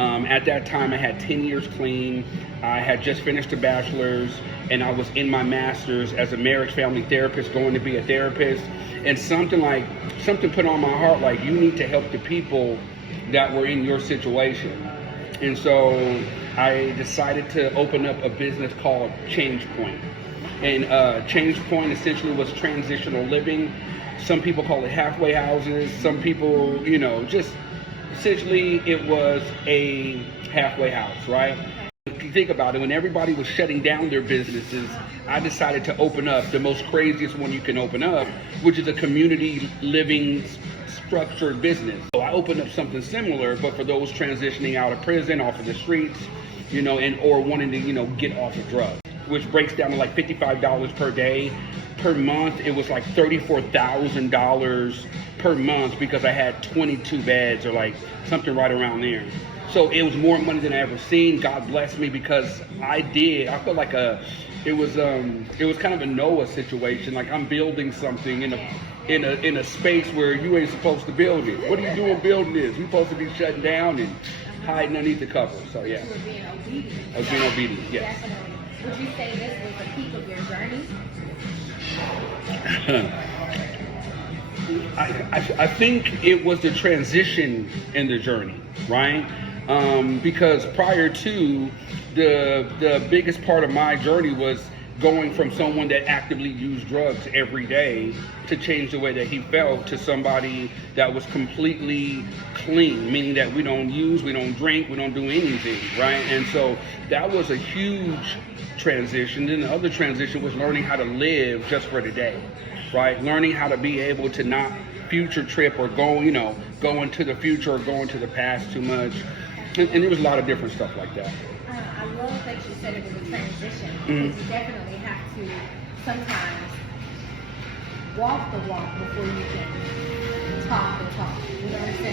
At that time, I had 10 years clean. I had just finished a bachelor's, and I was in my master's as a marriage family therapist, going to be a therapist. And something put on my heart, like, you need to help the people that were in your situation. And so I decided to open up a business called Change Point. And Change Point essentially was transitional living. Some people call it halfway houses. Some people, just essentially it was a halfway house, right? If you think about it, when everybody was shutting down their businesses, I decided to open up the most craziest one you can open up, which is a community living structured business. So I opened up something similar, but for those transitioning out of prison, off of the streets, or wanting to, get off of drugs, which breaks down to like $55 per day. Per month, it was like $34,000 per month because I had 22 beds or like something right around there. So it was more money than I ever seen. God bless me because I felt like it was kind of a Noah situation. Like, I'm building something in a space where you ain't supposed to build it. What are you doing building this? You're supposed to be shutting down and hiding underneath the cover. So yeah. You were being obedient. I was being obedient, yes. Definitely. Would you say this was the peak of your journey? I think it was the transition in the journey, right? Because prior to, the biggest part of my journey was going from someone that actively used drugs every day to change the way that he felt to somebody that was completely clean, meaning that we don't use, we don't drink, we don't do anything, right? And so that was a huge transition. Then the other transition was learning how to live just for the day, right? Learning how to be able to not future trip or go into the future or go into the past too much. And there was a lot of different stuff like that. I love that you said it was a transition because you definitely have to sometimes walk the walk before you can talk the talk. You know what I'm saying?